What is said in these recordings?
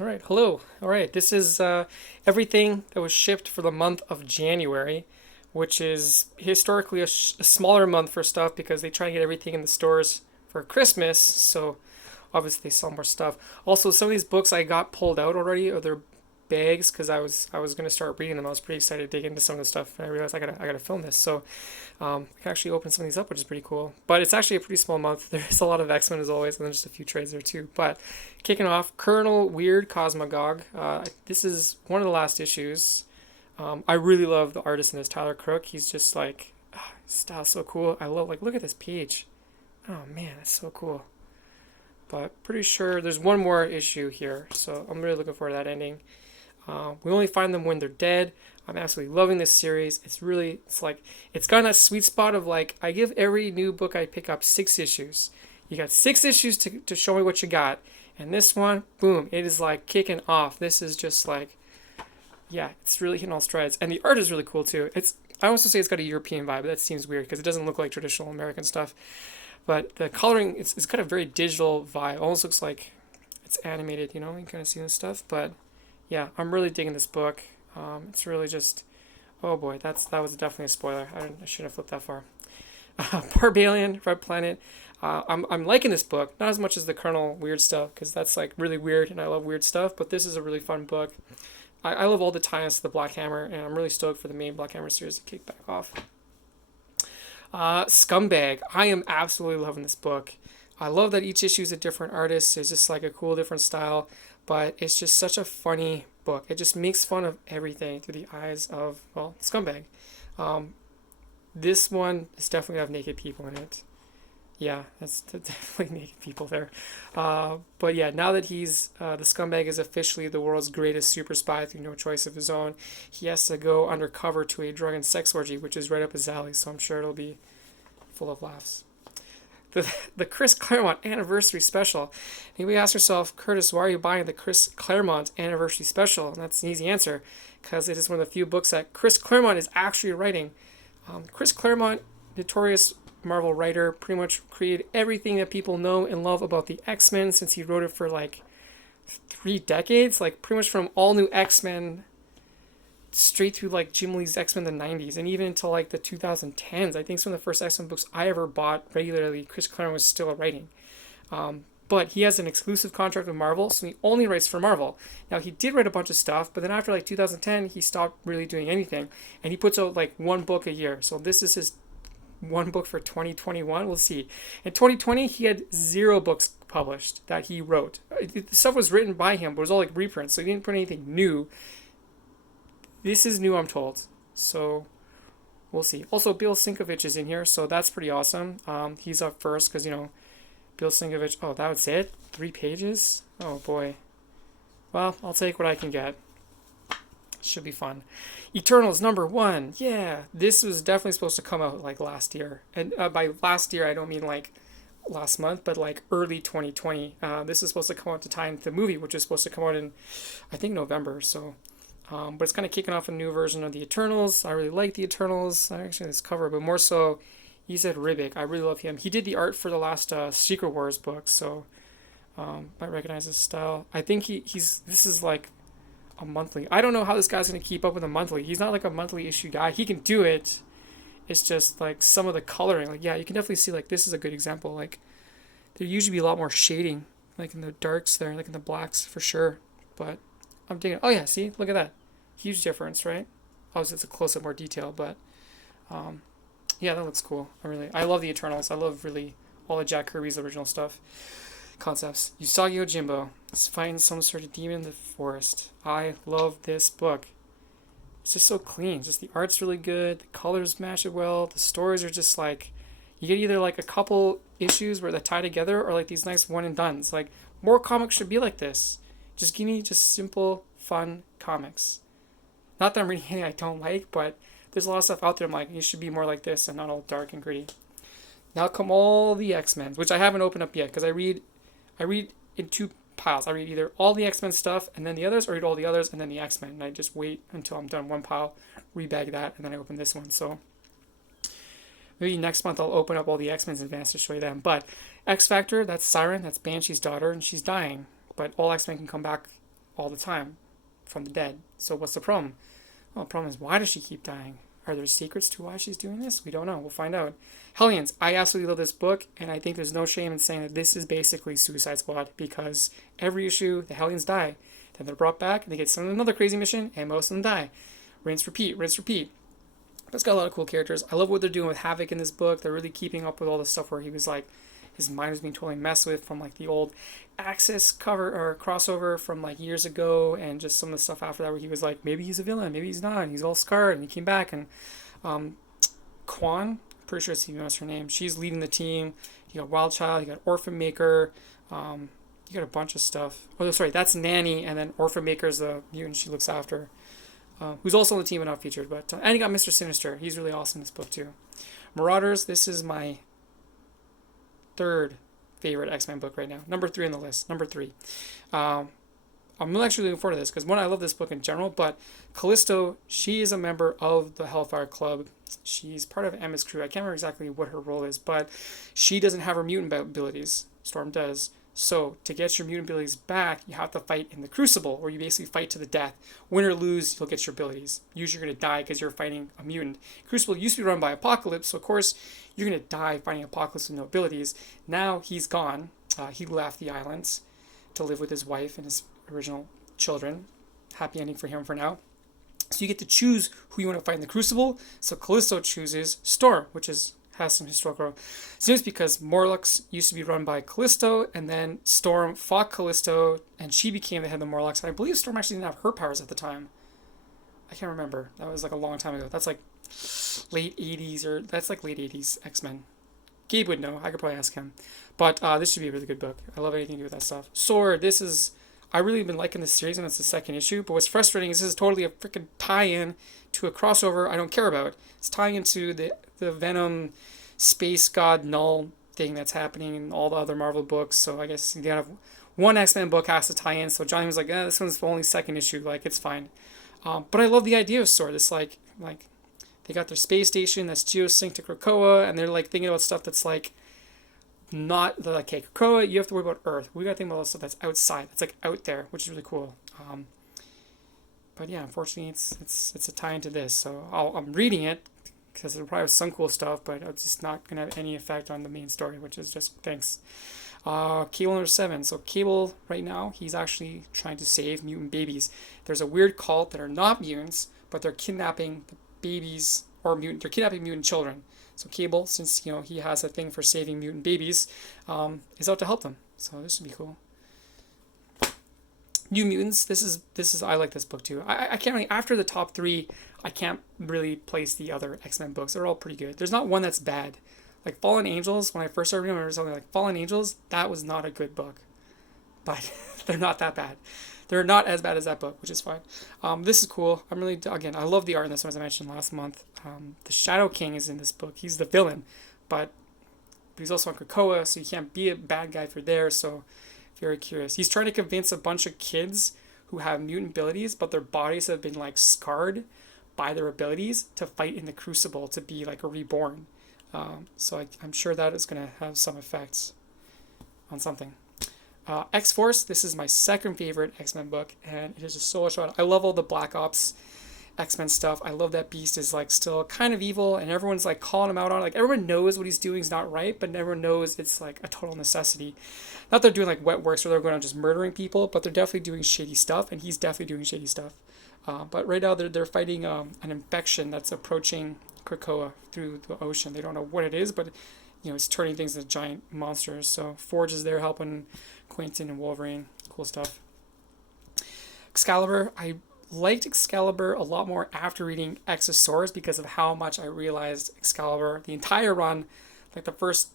All right, hello. All right, this is everything that was shipped for the month of January, which is historically a smaller month for stuff because they try to get everything in the stores for Christmas. So obviously they sell more stuff. Also, some of these books I got pulled out already, or they're bags because I was gonna start reading them. I was pretty excited to dig into some of the stuff, and I realized I gotta film this. So I can actually open some of these up, which is pretty cool. But it's actually a pretty small month. There's a lot of X Men as always, and then just a few trades there too. But kicking off, Colonel Weird Cosmogog. This is one of the last issues. I really love the artist in this, Tyler Crook. He's just like, his style's so cool. I love, like, look at this page. Oh man, it's so cool. But pretty sure there's one more issue here, so I'm really looking forward to that ending. We only find them when they're dead. I'm absolutely loving this series. It's like, it's got that sweet spot of like, I give every new book I pick up 6 issues. You got 6 issues to show me what you got. And this one, boom, it is like kicking off. This is just like, yeah, it's really hitting all strides. And the art is really cool too. I also say it's got a European vibe, but that seems weird because it doesn't look like traditional American stuff. But the coloring, it's got a very digital vibe. It almost looks like it's animated, you know, you kind of see this stuff. But yeah, I'm really digging this book. It's really just, oh boy, that was definitely a spoiler. I shouldn't have flipped that far. Barbalian, Red Planet. I'm liking this book, not as much as the Colonel Weird stuff, because that's like really weird, and I love weird stuff. But this is a really fun book. I love all the ties to the Black Hammer, and I'm really stoked for the main Black Hammer series to kick back off. Scumbag. I am absolutely loving this book. I love that each issue is a different artist. It's just like a cool, different style, but it's just such a funny book. It just makes fun of everything through the eyes of, well, Scumbag. Um, this one is definitely have naked people in it. Yeah, that's definitely naked people there. But yeah, now that the scumbag is officially the world's greatest super spy through no choice of his own, he has to go undercover to a drug and sex orgy, which is right up his alley. So I'm sure it'll be full of laughs. The Chris Claremont anniversary special. And we ask yourself, Curtis, why are you buying the Chris Claremont anniversary special? And that's an easy answer, because it is one of the few books that Chris Claremont is actually writing. Chris Claremont, notorious Marvel writer, pretty much created everything that people know and love about the X-Men since he wrote it for like 3 decades, like pretty much from all new X-Men straight through like Jim Lee's X-Men in the 90s and even until like the 2010s. I think some of the first X-Men books I ever bought regularly, Chris Claremont was still writing. But he has an exclusive contract with Marvel, so he only writes for Marvel. Now, he did write a bunch of stuff, but then after like 2010, he stopped really doing anything. And he puts out like one book a year. So this is his one book for 2021. We'll see. In 2020, he had 0 books published that he wrote. The stuff was written by him, but it was all like reprints, so he didn't put anything new. This is new, I'm told. So we'll see. Also, Bill Sinkovich is in here, so that's pretty awesome. He's up first because, Bill Sinkovich. Oh, that was it? 3 pages? Oh, boy. Well, I'll take what I can get. Should be fun. Eternals #1. Yeah, this was definitely supposed to come out like last year. And by last year, I don't mean like last month, but like early 2020. This is supposed to come out to tie into the movie, which is supposed to come out in, I think, November. So, but it's kind of kicking off a new version of the Eternals. I really like the Eternals. I actually like this cover, but more so, he said Ribic. I really love him. He did the art for the last Secret Wars book, so might recognize his style. I think he's this is like a monthly. I don't know how this guy's going to keep up with a monthly. He's not like a monthly issue guy. He can do it. It's just like some of the coloring. Like, yeah, you can definitely see like this is a good example. Like there usually be a lot more shading, like in the darks there, like in the blacks for sure. But I'm digging. Oh yeah, see, look at that, huge difference, right? Obviously it's a close up more detail, but yeah, that looks cool. I love the Eternals. I love really all of Jack Kirby's original stuff. Concepts. Usagi Yojimbo is fighting some sort of demon in the forest. I love this book. It's just so clean. Just the art's really good. The colors match it well. The stories are just like, you get either like a couple issues where they tie together or like these nice one and dones. Like more comics should be like this. Just give me just simple, fun comics. Not that I'm reading anything I don't like, but there's a lot of stuff out there I'm like, it should be more like this and not all dark and gritty. Now come all the X-Men, which I haven't opened up yet because I read in 2 piles. I read either all the X-Men stuff and then the others, or read all the others and then the X-Men. And I just wait until I'm done one pile, rebag that, and then I open this one. So maybe next month I'll open up all the X-Men's in advance to show you them. But X Factor, that's Siren, that's Banshee's daughter, and she's dying. But all X-Men can come back all the time from the dead. So what's the problem? Well, the problem is, why does she keep dying? Are there secrets to why she's doing this? We don't know. We'll find out. Hellions. I absolutely love this book, and I think there's no shame in saying that this is basically Suicide Squad, because every issue, the Hellions die. Then they're brought back, and they get sent on another crazy mission, and most of them die. Rinse, repeat, rinse, repeat. But it's got a lot of cool characters. I love what they're doing with Havoc in this book. They're really keeping up with all the stuff where he was like, his mind was being totally messed with from like the old Axis cover or crossover from like years ago, and just some of the stuff after that where he was like, maybe he's a villain, maybe he's not, and he's all scarred, and he came back. And Quan, pretty sure that's her name, she's leading the team. You got Wild Child, you got Orphan Maker, you got a bunch of stuff. Oh, sorry, that's Nanny, and then Orphan Maker's the mutant she looks after, who's also on the team but not featured. But and you got Mr. Sinister, he's really awesome in this book too. Marauders, this is my third favorite X-Men book right now. Number 3 on the list. Number 3. I'm actually looking forward to this because, one, I love this book in general, but Callisto, she is a member of the Hellfire Club. She's part of Emma's crew. I can't remember exactly what her role is, but she doesn't have her mutant abilities. Storm does. So to get your mutant abilities back, you have to fight in the Crucible, where you basically fight to the death. Win or lose, you'll get your abilities. Usually you're going to die because you're fighting a mutant. Crucible used to be run by Apocalypse, so of course you're going to die fighting Apocalypse with no abilities. Now he's gone. He left the islands to live with his wife and his original children. Happy ending for him for now. So you get to choose who you want to fight in the Crucible. So Callisto chooses Storm, which has some historical significance because Morlocks used to be run by Callisto, and then Storm fought Callisto, and she became the head of the Morlocks. And I believe Storm actually didn't have her powers at the time. I can't remember. That was like a long time ago. That's like late 80s, or that's like late 80s X-Men. Gabe would know. I could probably ask him. But this should be a really good book. I love anything to do with that stuff. Sword, I really been liking this series, and it's the second issue. But what's frustrating is this is totally a freaking tie-in to a crossover I don't care about. It's tying into the Venom space god Null thing that's happening in all the other Marvel books. So I guess you gotta have one X-Men book has to tie in. So Johnny was like, this one's the only second issue. Like, it's fine. But I love the idea of Sword. It's like they got their space station that's geosynced to Krakoa, and they're like thinking about stuff that's like not like, okay, Krakoa, you have to worry about Earth. We gotta think about stuff that's outside. It's like out there, which is really cool. But yeah, unfortunately, it's a tie into this. So I'm reading it because it'll probably have some cool stuff, but it's just not gonna have any effect on the main story, which is just thanks. Cable number 7. So Cable right now, he's actually trying to save mutant babies. There's a weird cult that are not mutants, but they're kidnapping the babies they're kidnapping mutant children. So Cable, since he has a thing for saving mutant babies, is out to help them. So this should be cool. New Mutants. This is I like this book too. I can't really, after the top 3, I can't really place the other X-Men books. They're all pretty good. There's not one that's bad. Like Fallen Angels, when I first started reading, I remember something like Fallen Angels. That was not a good book, but they're not that bad. They're not as bad as that book, which is fine. This is cool. Again, I love the art in this one, as I mentioned last month. The Shadow King is in this book. He's the villain, but he's also on Krakoa, so you can't be a bad guy for there. So very curious. He's trying to convince a bunch of kids who have mutant abilities, but their bodies have been like scarred by their abilities to fight in the Crucible to be like a reborn. So I'm sure that is going to have some effects on something. X-Force, this is my second favorite X-Men book, and it is just so much fun. I love all the Black Ops X-Men stuff. I love that Beast is like still kind of evil, and everyone's like calling him out on it. Like, everyone knows what he's doing is not right, but everyone knows it's like a total necessity. Not they're doing like wet works where they're going on just murdering people, but they're definitely doing shady stuff, and he's definitely doing shady stuff. But right now they're fighting an infection that's approaching Krakoa through the ocean. They don't know what it is, but it's turning things into giant monsters. So Forge is there helping Quentin and Wolverine. Cool stuff. Excalibur. I liked Excalibur a lot more after reading X of Swords because of how much I realized Excalibur, the entire run, like the first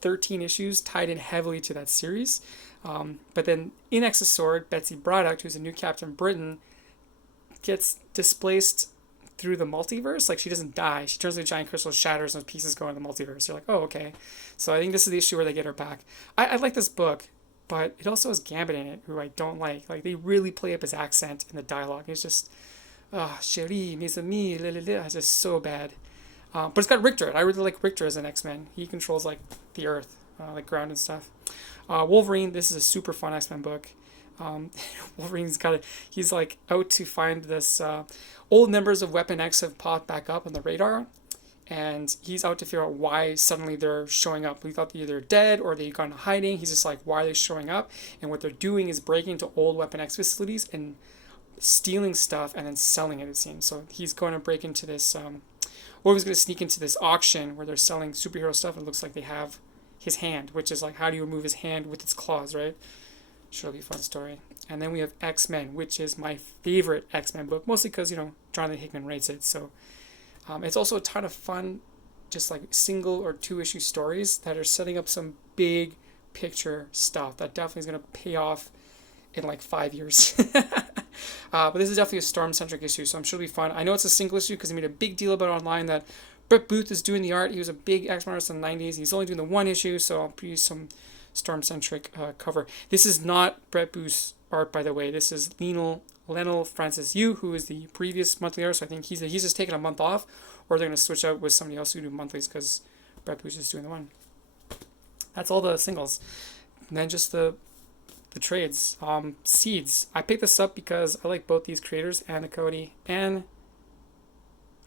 13 issues, tied in heavily to that series. But then in X of Sword, Betsy Braddock, who's a new Captain Britain, gets displaced through the multiverse. Like, she doesn't die. She turns into a giant crystal, shatters, and pieces go in the multiverse. You're like, oh, okay. So I think this is the issue where they get her back. I like this book, but it also has Gambit in it, who I don't like. Like, they really play up his accent in the dialogue. It's just, chérie, mes amis, it's just so bad. But it's got Richter. I really like Richter as an X-Men. He controls, like, the Earth, like ground and stuff. Wolverine, this is a super fun X-Men book. Um, Wolverine's he's like out to find this. Old members of Weapon X have popped back up on the radar, and he's out to figure out why suddenly they're showing up. We thought they're either dead or they got into hiding. He's just like, why are they showing up? And what they're doing is breaking into old Weapon X facilities and stealing stuff and then selling it, it seems. So he's going to break into this, or he's going to sneak into this auction where they're selling superhero stuff, and it looks like they have his hand, which is like, how do you remove his hand with its claws, right? Should be a fun story. And then we have X-Men, which is my favorite X-Men book, mostly because, Jonathan Hickman writes it. So it's also a ton of fun, just like single or 2-issue stories that are setting up some big picture stuff that definitely is going to pay off in like 5 years. But this is definitely a Storm-centric issue, so I'm sure it'll be fun. I know it's a single issue because he made a big deal about it online that Brett Booth is doing the art. He was a big X-Men artist in the 90s. He's only doing the one issue, so I'll use some Storm-centric cover. This is not Brett Booth's art, by the way. This is Lionel Francis Yu, who is the previous monthly artist. So I think he's just taking a month off, or they're going to switch out with somebody else who do monthlies because Brett Booth is doing the one. That's all the singles. And then just the trades. Seeds. I picked this up because I like both these creators, Anna Cody and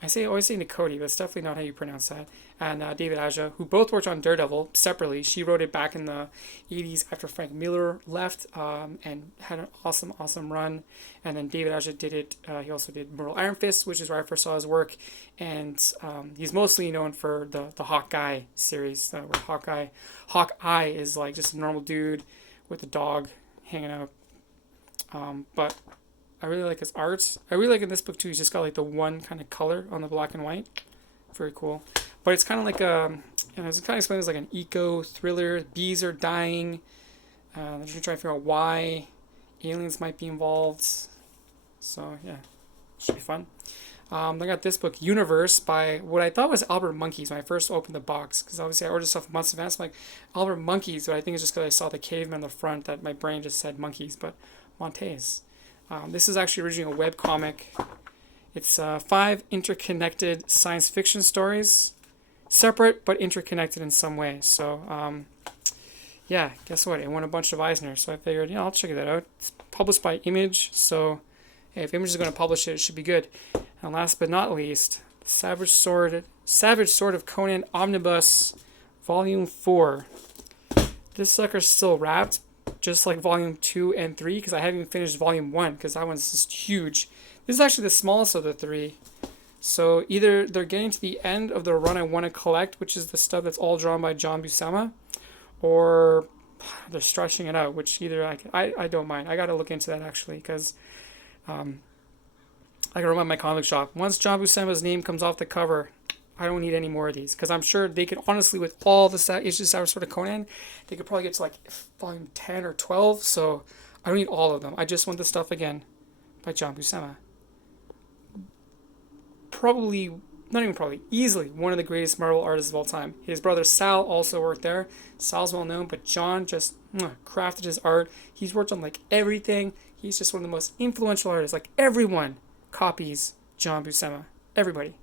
always say Nakoti, but it's definitely not how you pronounce that. And David Aja, who both worked on Daredevil separately. She wrote it back in the 80s after Frank Miller left, and had an awesome run. And then David Aja did it. He also did Merle Iron Fist, which is where I first saw his work. And he's mostly known for the Hawkeye series, where Hawkeye is like just a normal dude with a dog hanging out. But I really like his art. I really like in this book too. He's just got like the one kind of color on the black and white. Very cool. But it's kind of like it's kind of explained as like an eco thriller. Bees are dying. They're just trying to figure out why aliens might be involved. So yeah, should be fun. I got this book, Universe, by what I thought was Albert Monkeys when I first opened the box, because obviously I ordered stuff months in advance. I'm like, Albert Monkeys, but I think it's just because I saw the caveman on the front that my brain just said monkeys, but Montes. This is actually originally a web comic. It's 5 interconnected science fiction stories, separate but interconnected in some way. So, yeah, guess what? It won a bunch of Eisner, so I figured, I'll check that out. It's published by Image, so hey, if Image is going to publish it, it should be good. And last but not least, Savage Sword of Conan Omnibus, Volume 4. This sucker's still wrapped, just like Volume 2 and 3, because I haven't even finished Volume 1, because that one's just huge. This is actually the smallest of the 3. So either they're getting to the end of the run I want to collect, which is the stuff that's all drawn by John Buscema, or they're stretching it out, which either I don't mind. I got to look into that, actually, because I can remind my comic shop. Once John Buscema's name comes off the cover, I don't need any more of these, because I'm sure they could, honestly, with all the issues that were sort of Conan, they could probably get to like volume 10 or 12, so I don't need all of them. I just want the stuff, again, by John Buscema. Easily one of the greatest Marvel artists of all time. His brother Sal also worked there. Sal's well known, but John just crafted his art. He's worked on like everything. He's just one of the most influential artists. Like, everyone copies John Buscema. Everybody.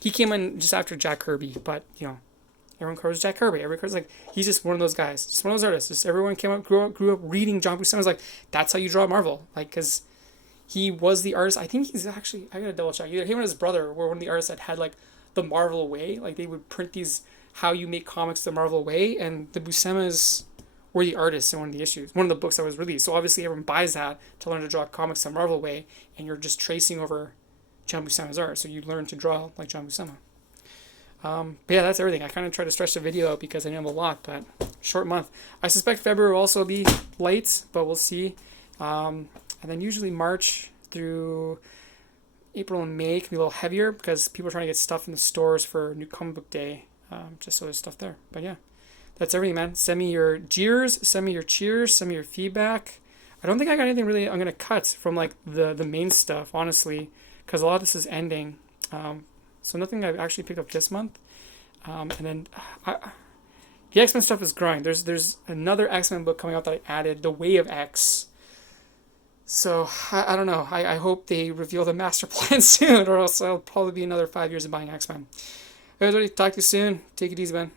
He came in just after Jack Kirby, but everyone covers Jack Kirby. Everyone covers, like, he's just one of those guys, just one of those artists. Just everyone grew up reading John Buscema. Was like, that's how you draw Marvel, like, because he was the artist. I think he's actually, I gotta double check. Either him and his brother were one of the artists that had like the Marvel way. Like, they would print these how you make comics the Marvel way, and the Buscemas were the artists in one of the issues, one of the books that was released. So obviously everyone buys that to learn to draw comics the Marvel way, and you're just tracing over John Buscema's art, so you learn to draw like John Buscema. But yeah, that's everything. I kind of try to stretch the video out because I know a lot, but short month. I suspect February will also be light, but we'll see. And then usually March through April and May can be a little heavier because people are trying to get stuff in the stores for New Comic Book Day, just so there's stuff there. But yeah, that's everything, man. Send me your jeers, send me your cheers, send me your feedback. I don't think I got anything really I'm going to cut from like the main stuff, honestly, because a lot of this is ending. So nothing I've actually picked up this month. And then the X-Men stuff is growing. There's another X-Men book coming out that I added, The Way of X. So I don't know. I hope they reveal the master plan soon, or else I'll probably be another 5 years of buying X-Men. Everybody, talk to you soon. Take it easy, man.